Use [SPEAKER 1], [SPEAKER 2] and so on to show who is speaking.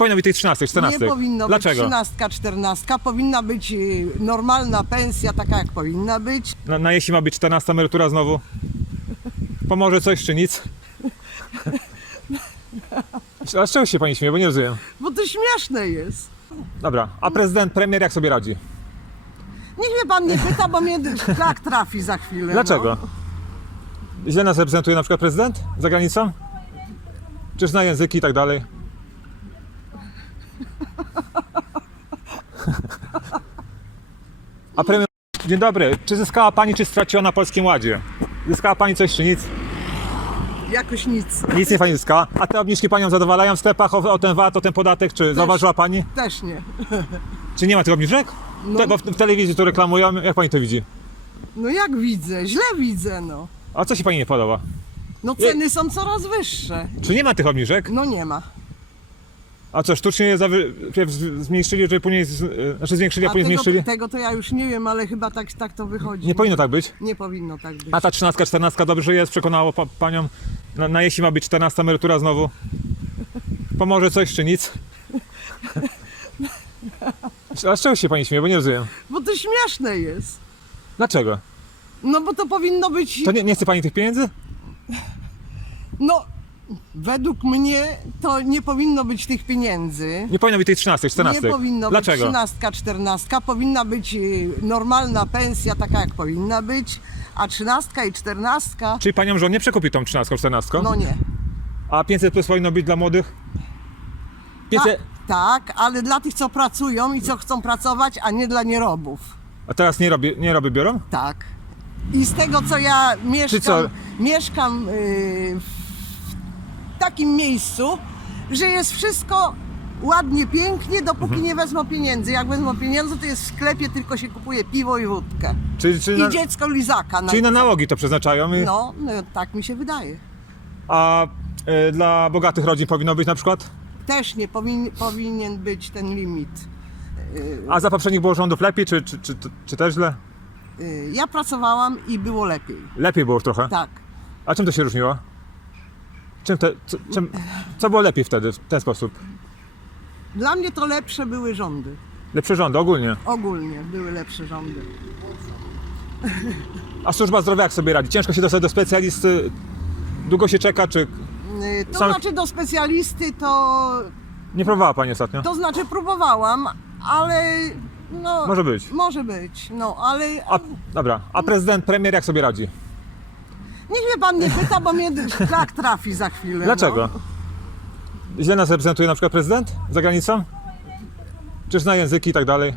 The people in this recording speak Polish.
[SPEAKER 1] Powinno być tej 13, 14.
[SPEAKER 2] Nie powinno Dlaczego? być 13, 14. Powinna być y, normalna pensja, taka jak powinna być.
[SPEAKER 1] Na, na jeśli ma być 14 emerytura znowu? Pomoże coś czy nic? A z czego się pani śmieje, bo nie rozumiem.
[SPEAKER 2] Bo to śmieszne jest.
[SPEAKER 1] Dobra, a prezydent, premier jak sobie radzi?
[SPEAKER 2] Niech mnie pan nie pyta, bo mnie szlak trafi za chwilę.
[SPEAKER 1] Dlaczego? No. Źle nas reprezentuje na przykład prezydent za granicą? Czy zna języki i tak dalej? A premier... Dzień dobry. Czy zyskała pani, czy straciła na Polskim Ładzie? Zyskała pani coś, czy nic? Jakoś nic. Nic nie pani zyskała. A te obniżki panią zadowalają w sklepach o, o ten VAT, o ten podatek? Czy zauważyła pani? Też nie. Czy nie ma tych obniżek? No. Te, bo w, w telewizji to reklamują. Jak pani to widzi?
[SPEAKER 2] No jak widzę, źle widzę, no.
[SPEAKER 1] A co się pani nie podoba?
[SPEAKER 2] No ceny są coraz wyższe.
[SPEAKER 1] Czy nie ma tych obniżek? No nie ma. A co, sztucznie je zawy... pierw z- zmniejszyli, żeby później... Z... e, Znaczy zwiększyli, a A później tego, zmniejszyli?
[SPEAKER 2] tego to ja już nie wiem, ale chyba tak, tak to wychodzi.
[SPEAKER 1] Nie powinno tak być.
[SPEAKER 2] Nie powinno tak być.
[SPEAKER 1] A ta 13, 14 dobrze jest, przekonało pa, panią. Na, na jeśli ma być 14 emerytura znowu. Pomoże coś czy nic? A z czego się pani śmieje, bo nie rozumiem.
[SPEAKER 2] Bo to śmieszne jest. Dlaczego? No bo to powinno być.
[SPEAKER 1] To nie, nie chce pani tych pieniędzy?
[SPEAKER 2] No, według mnie to nie powinno być tych pieniędzy.
[SPEAKER 1] Nie powinno być tej 13, 14.
[SPEAKER 2] Nie powinno Dlaczego? być 13, 14. Powinna być y, normalna pensja, taka jak powinna być. A 13 i 14,
[SPEAKER 1] Czyli panią rząd nie przekupi tą 13, 14? no nie. A 500 plus powinno być dla młodych?
[SPEAKER 2] 500... Ta, tak, ale dla tych, co pracują i co chcą pracować, a nie dla nierobów.
[SPEAKER 1] A teraz nie robię, nie robię biorą?
[SPEAKER 2] Tak. I z tego, co ja mieszkam, co? mieszkam y, w takim miejscu, że jest wszystko ładnie, pięknie, dopóki Mhm. nie wezmą pieniędzy. Jak wezmą pieniądze, to jest w sklepie, tylko się kupuje piwo i wódkę. Czyli, czyli, I na, dziecko lizaka.
[SPEAKER 1] czyli na nałogi to przeznaczają? I,
[SPEAKER 2] No, no, tak mi się wydaje.
[SPEAKER 1] A y, dla bogatych rodzin powinno być na przykład?
[SPEAKER 2] Też nie powin, powinien być ten limit.
[SPEAKER 1] A za poprzednich było rządów lepiej, czy, czy, czy, czy też źle?
[SPEAKER 2] Y, Ja pracowałam i było lepiej.
[SPEAKER 1] Lepiej było trochę. Tak. A czym to się różniło? Czym te, co, czym, co było lepiej wtedy w ten sposób?
[SPEAKER 2] Dla mnie to lepsze były rządy.
[SPEAKER 1] Lepsze rządy ogólnie.
[SPEAKER 2] Ogólnie były lepsze rządy.
[SPEAKER 1] A służba zdrowia jak sobie radzi? Ciężko się dostać do specjalisty? Długo się czeka, czy
[SPEAKER 2] Y, To Sam- znaczy do specjalisty to,
[SPEAKER 1] nie próbowała pani ostatnio?
[SPEAKER 2] to znaczy próbowałam, ale no... Może być. Może być, no ale
[SPEAKER 1] A, dobra, a prezydent, premier jak sobie radzi?
[SPEAKER 2] Mnie pan nie pyta, bo mnie szlak trafi za chwilę.
[SPEAKER 1] Dlaczego? No. Źle nas reprezentuje na przykład prezydent za granicą? Czy zna języki i tak dalej?